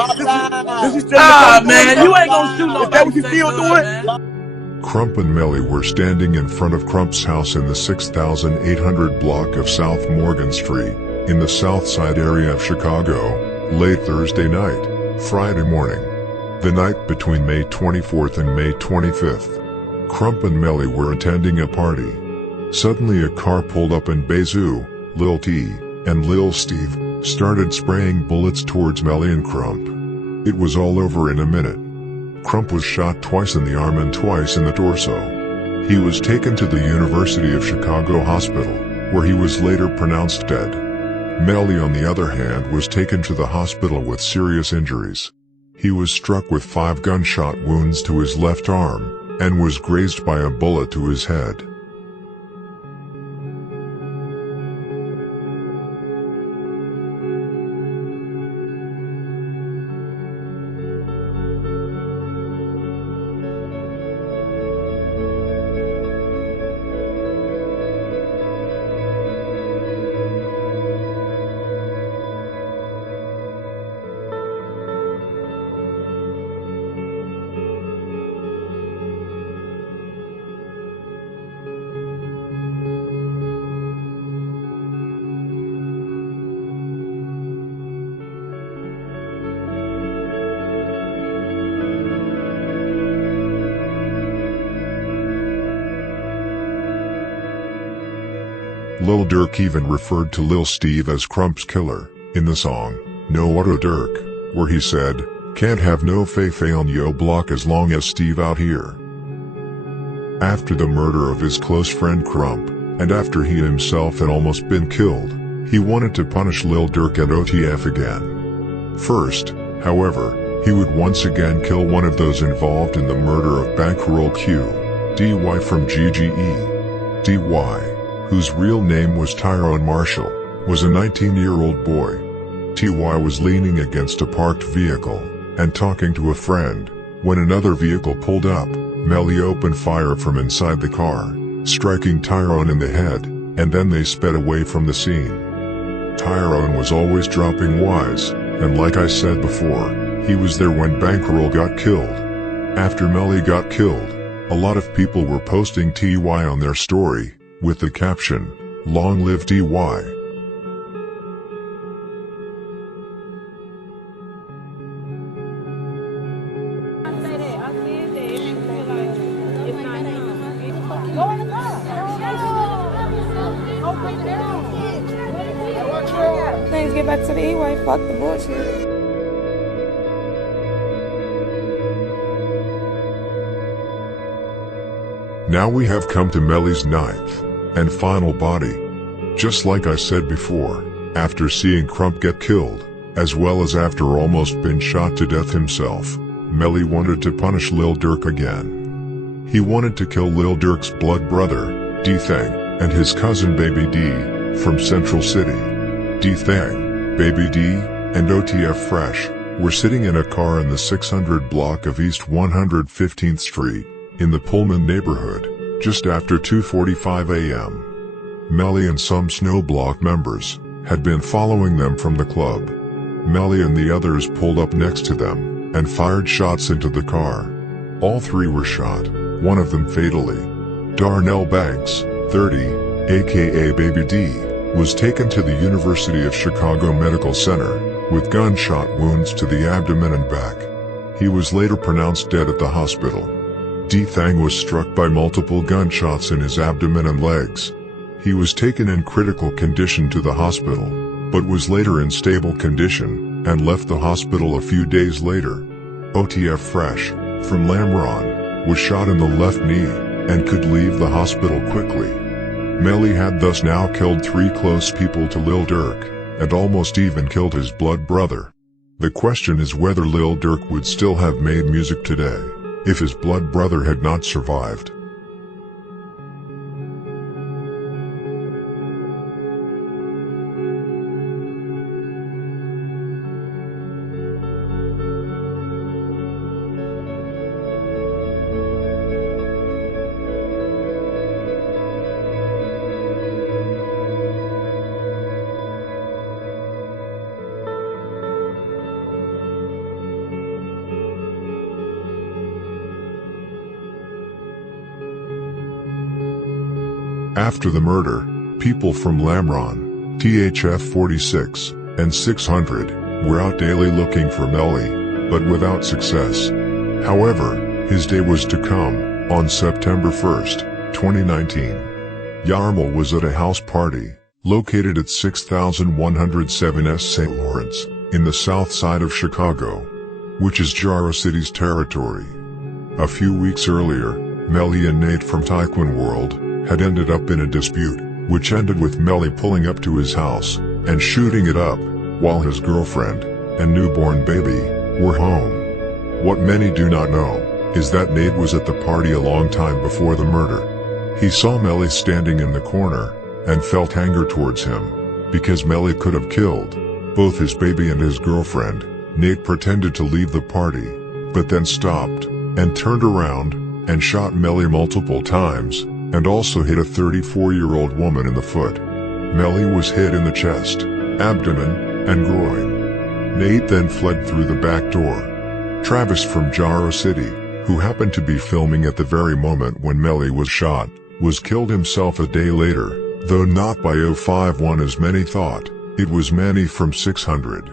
Man, you ain't gonna shoot nobody. Is that what you still doing? Crump and Melly were standing in front of Crump's house in the 6800 block of South Morgan Street, in the South Side area of Chicago, late Thursday night, Friday morning. The night between May 24th and May 25th. Crump and Melly were attending a party. Suddenly a car pulled up and Bezu, Lil T, and Lil Steve started spraying bullets towards Melly and Crump. It was all over in a minute. Crump was shot twice in the arm and twice in the torso. He was taken to the University of Chicago Hospital, where he was later pronounced dead. Melly, on the other hand, was taken to the hospital with serious injuries. He was struck with 5 gunshot wounds to his left arm, and was grazed by a bullet to his head. Lil Durk even referred to Lil Steve as Crump's killer, in the song, No Auto Durk, where he said, "Can't have no Faye on yo block as long as Steve out here." After the murder of his close friend Crump, and after he himself had almost been killed, he wanted to punish Lil Durk and OTF again. First, however, he would once again kill one of those involved in the murder of Bankroll Q, DY from GGE. DY, whose real name was Tyrone Marshall, was a 19-year-old boy. TY was leaning against a parked vehicle and talking to a friend when another vehicle pulled up. Melly opened fire from inside the car, striking Tyrone in the head, and then they sped away from the scene. Tyrone was always dropping wise, and like I said before, he was there when Bankroll got killed. After Melly got killed, a lot of people were posting TY on their story, with the caption, "Long live DY." Things get back to the E-way, fuck the bullshit. Now we have come to Melly's ninth and final body. Just like I said before, after seeing Crump get killed, as well as after almost been shot to death himself, Melly wanted to punish Lil Durk again. He wanted to kill Lil Durk's blood brother, D-Thang, and his cousin Baby D, from Central City. D-Thang, Baby D, and OTF Fresh were sitting in a car in the 600 block of East 115th Street, in the Pullman neighborhood, just after 2:45 a.m. Melly and some Snowblock members had been following them from the club. Melly and the others pulled up next to them and fired shots into the car. All 3 were shot, one of them fatally. Darnell Banks, 30, aka Baby D, was taken to the University of Chicago Medical Center with gunshot wounds to the abdomen and back. He was later pronounced dead at the hospital. D-Thang was struck by multiple gunshots in his abdomen and legs. He was taken in critical condition to the hospital, but was later in stable condition and left the hospital a few days later. OTF Fresh, from Lamron, was shot in the left knee and could leave the hospital quickly. Melly had thus now killed 3 close people to Lil Durk, and almost even killed his blood brother. The question is whether Lil Durk would still have made music today, if his blood brother had not survived. After the murder, people from Lamron, THF 46, and 600 were out daily looking for Melly, but without success. However, his day was to come, on September 1st, 2019. Yarmul was at a house party, located at 6107 S. St. Lawrence, in the south side of Chicago, which is Jaro City's territory. A few weeks earlier, Melly and Nate from Taekwon World had ended up in a dispute, which ended with Melly pulling up to his house and shooting it up, while his girlfriend and newborn baby were home. What many do not know is that Nate was at the party a long time before the murder. He saw Melly standing in the corner and felt anger towards him because Melly could have killed both his baby and his girlfriend. Nate pretended to leave the party, but then stopped and turned around and shot Melly multiple times, and also hit a 34-year-old woman in the foot. Melly was hit in the chest, abdomen, and groin. Nate then fled through the back door. Travis from Jaro City, who happened to be filming at the very moment when Melly was shot, was killed himself a day later, though not by 051 as many thought. It was Manny from 600.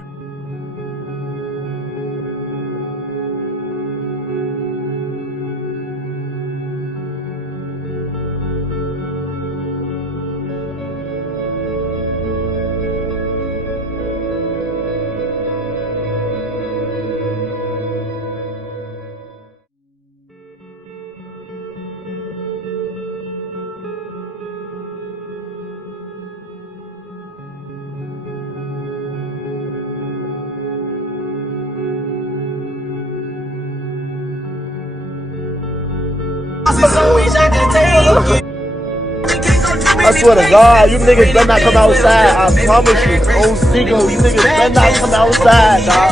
I swear to God, you niggas better not come outside. I promise you. Oh, Seago, you niggas better not come outside, dog.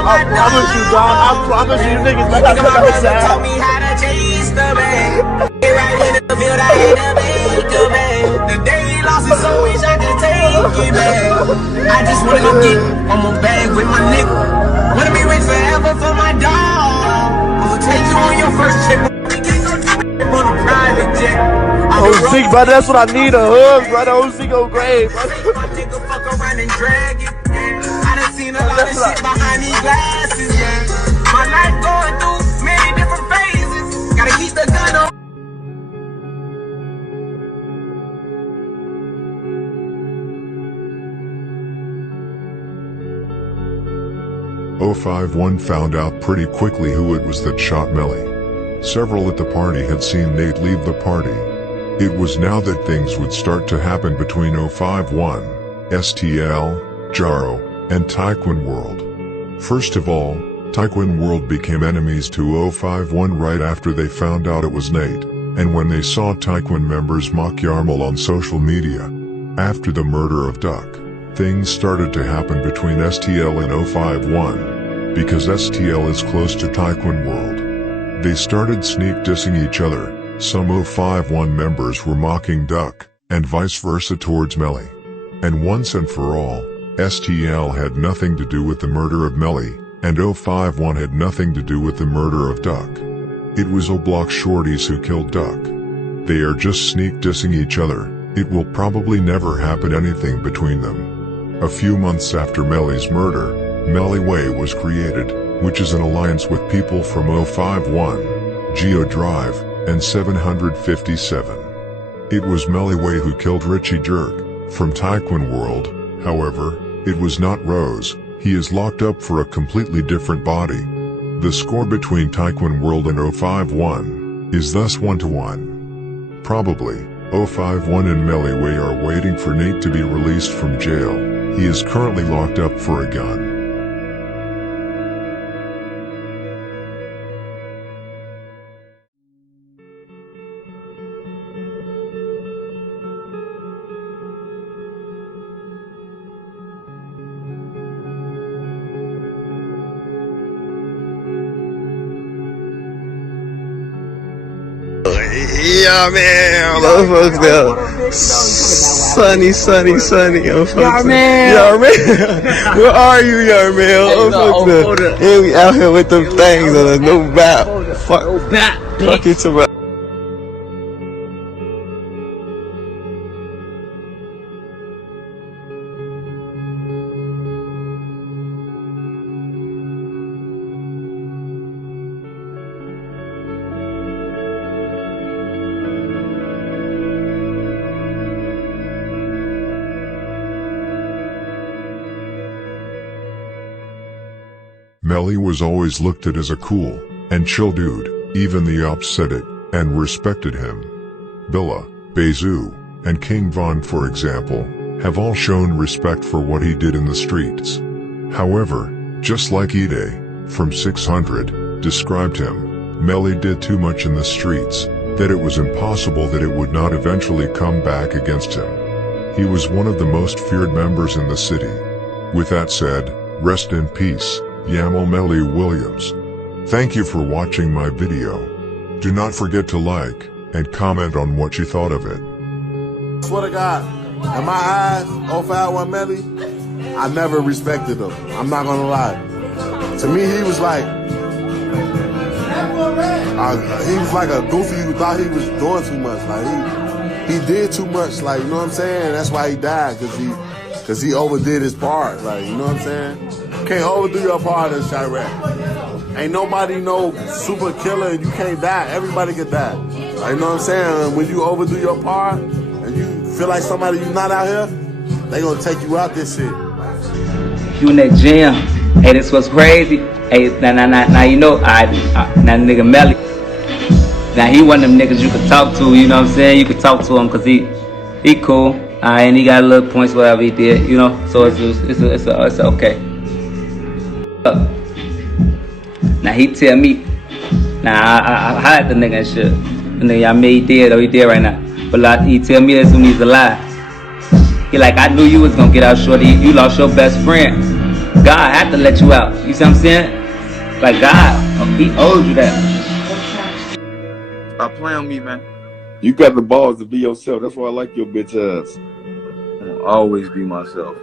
I promise you, dog. I promise you, niggas better not come outside. The day he lost his soul, wish I could take it back. I just wanna go get one more bag with my nigga. Wanna be rich forever for my dog. I'll take you on your first trip. On a private jet. Oh, Zeke, brother, that's what I need, a hug, brother. Oh, Zeke, go grave, brother. My nigga fuck around and drag it. I done seen a lot of shit behind these glasses, yeah. My life going through many different phases. Gotta keep the gun on. .051 found out pretty quickly who it was that shot Melly. Several at the party had seen Nate leave the party. It was now that things would start to happen between 051, STL, Jaro, and Taekwon World. First of all, Taekwon World became enemies to 051 right after they found out it was Nate, and when they saw Taekwon members mock Yarmul on social media. After the murder of Duck, things started to happen between STL and 051, because STL is close to Taekwon World. They started sneak dissing each other. Some 051 members were mocking Duck, and vice versa towards Melly. And once and for all, STL had nothing to do with the murder of Melly, and 051 had nothing to do with the murder of Duck. It was O'Block Shorties who killed Duck. They are just sneak dissing each other. It will probably never happen anything between them. A few months after Melly's murder, Melly Way was created, which is an alliance with people from 051, Geo Drive, and 757. It was Melly Way who killed Richie Jerk, from Taekwon World. However, it was not Rose. He is locked up for a completely different body. The score between Taekwon World and 051 is thus 1-1. Probably, 051 and Melly Way are waiting for Nate to be released from jail, He is currently locked up for a gun. Yeah, man, those folks there. Sunny, Yeah, man. Yeah, man. Where are you, young man? Those folks there. Yeah, we out here with them things on us. No bap. Fuck you to my. Melly was always looked at as a cool and chill dude. Even the ops said it and respected him. Billa, Bezu, and King Von, for example, have all shown respect for what he did in the streets. However, just like Ide from 600 described him, Melly did too much in the streets, that it was impossible that it would not eventually come back against him. He was one of the most feared members in the city. With that said, rest in peace, Yamel Melly Williams. Thank you for watching my video. Do not forget to like and comment on what you thought of it. Swear to God, in my eyes, 051 Melly, I never respected him. I'm not gonna lie. To me, he was like a goofy who thought he was doing too much. Like he did too much. Like, you know what I'm saying? That's why he died, cause he overdid his part. Like, you know what I'm saying? Can't overdo your part in Chirac. Ain't nobody no super killer and you can't die. Everybody can die. Like, you know what I'm saying? When you overdo your part and you feel like somebody you not out here, they gonna take you out this shit. You in that gym. Hey, this was crazy. Hey, now you know, now nigga Melly. Now he one of them niggas you could talk to, you know what I'm saying? You could talk to him cause he cool. And he got a little points whatever he did, you know? So it's okay. Now he tell me, now I hide the nigga and shit. The nigga I made he did right now. But like, he tell me that's when he's alive. He like, I knew you was gonna get out shorty. You lost your best friend. God had to let you out. You see what I'm saying? Like God, he owed you that. Stop playing on me, man. You got the balls to be yourself. That's why I like your bitch ass. I'm gonna always be myself.